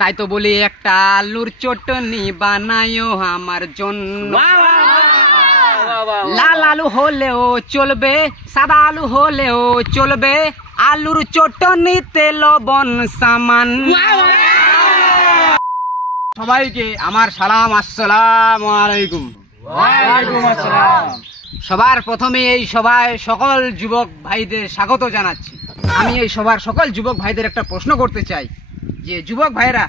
তাই তো বলি একটা আলুর চটনি বানায়ো আমার জন্য। লাল আলু হলেও চলবে, সাদা আলু হলেও চলবে, আলুর চটনিতে লবণ সামান্য। সবাইকে আমার সালাম, আসসালামু আলাইকুম। সবার প্রথমে এই সভায় সকল যুবক ভাইদের স্বাগত জানাচ্ছি। আমি এই সবার সকল যুবক ভাইদের একটা প্রশ্ন করতে চাই যে যুবক ভাইরা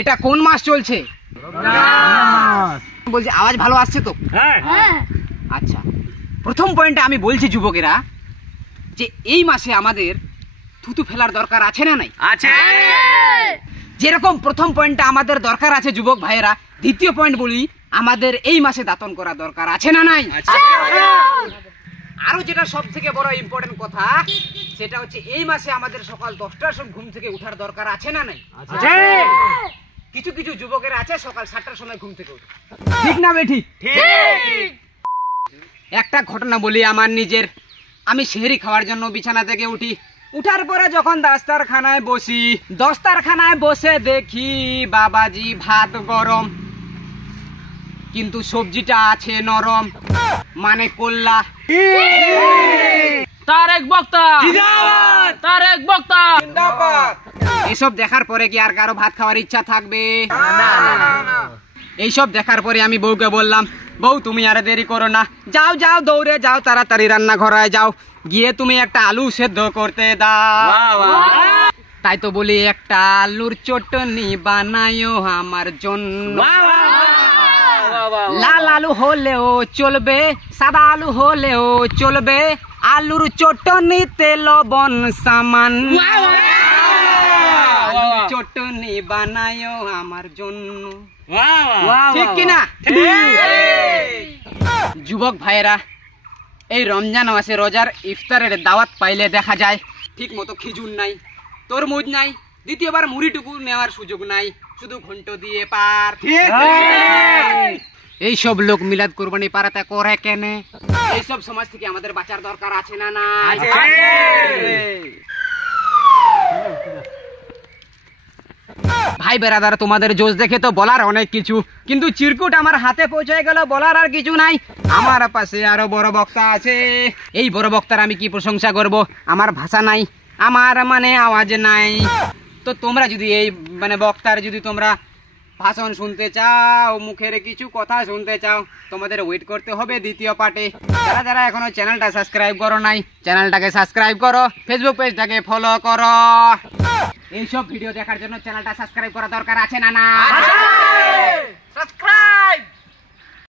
এটা কোন মাস চলছে? বলছি আওয়াজ ভালো আসছে তো? আচ্ছা, প্রথম পয়েন্টে আমি বলছি যুবকেরা যে এই মাসে আমাদের থুতু ফেলার দরকার আছে না নাই? আছে। যেরকম প্রথম পয়েন্টটা আমাদের দরকার আছে যুবক ভাইয়েরা, দ্বিতীয় পয়েন্ট বলি আমাদের এই মাসে দাঁতন করা দরকার আছে না নাই? আরো যেটা সব থেকে বড় ইম্পর্টেন্ট কথা সেটা হচ্ছে এই মাসে আমাদের সকাল 10টার সময় ঘুম থেকে উঠার দরকার আছে না নাই? কিছু কিছু যুবকেরা আছে সকাল 7টার সময় ঘুম থেকে উঠে, ঠিক না বেঠিক? একটা ঘটনা বলি আমার নিজের। আমি সেহরি খাওয়ার জন্য বিছানা থেকে উঠি, উঠার পরে যখন দস্তারখানায় বসি, দস্তারখানায় বসে দেখি বাবাজি ভাত গরম কিন্তু সবজিটা আছে নরম, মানে কোল্লা। তারেক বক্তা জিন্দাবাদ, তারেক বক্তা জিন্দাবাদ। এসব দেখার পরে কি আর কারো ভাত খাওয়ার ইচ্ছা থাকবে? না। এইসব দেখার পরে আমি বউকে বললাম, বউ তুমি আর দেরি করো না, যাও যাও দৌড়ে যাও, তাড়াতাড়ি রান্নাঘরে যাও, গিয়ে তুমি একটা আলু সেদ্ধ করতে দাও। তাই তো বলি একটা আলুর চটনি বানায়ো আমার জন্য। লাল আলু হলেও চলবে, সাদা আলু হলেও চলবে, আলুর চটনিতে লবণ সামান্য। চটনি বানায়ো আমার জন্য, ঠিক কিনা? যুবক ভাইয়েরা, এই রমজান মাসে রোজার ইফতারের দাওয়াত পাইলে দেখা যায় ঠিক মতো খেজুর নাই, তরমুজ নাই, দ্বিতীয়বার মুড়িটুকু নেওয়ার সুযোগ নাই, শুধু ঘন্ট দিয়ে পার। এইসব লোক মিলাদ কুরবানি পারাতে করে কেন? এইসব সমাজ থেকে আমাদের বাঁচার দরকার আছে না না? ভাই বেরাদার, তোমাদের জোশ দেখে তো বলার অনেক কিছু, কিন্তু চিরকুট আমার হাতে পৌঁছে গেল, বলার আর কিছু নাই। আমার পাশে আরো বড় বক্তা আছে, এই বড় বক্তার আমি কি প্রশংসা করব? আমার ভাষা নাই, আমার মানে আওয়াজ নাই। তো তোমরা যদি এই মানে বক্তার যদি তোমরা ভাষণ শুনতে চাও, মুখের কিছু কথা শুনতে চাও, তোমাদের ওয়েট করতে হবে দ্বিতীয় পার্টে। যারা যারা এখনো চ্যানেলটা সাবস্ক্রাইব করো নাই, চ্যানেলটাকে সাবস্ক্রাইব করো, ফেসবুক পেজটাকে ফলো করো। এইসব ভিডিও দেখার জন্য চ্যানেলটা সাবস্ক্রাইব করা দরকার আছে না না?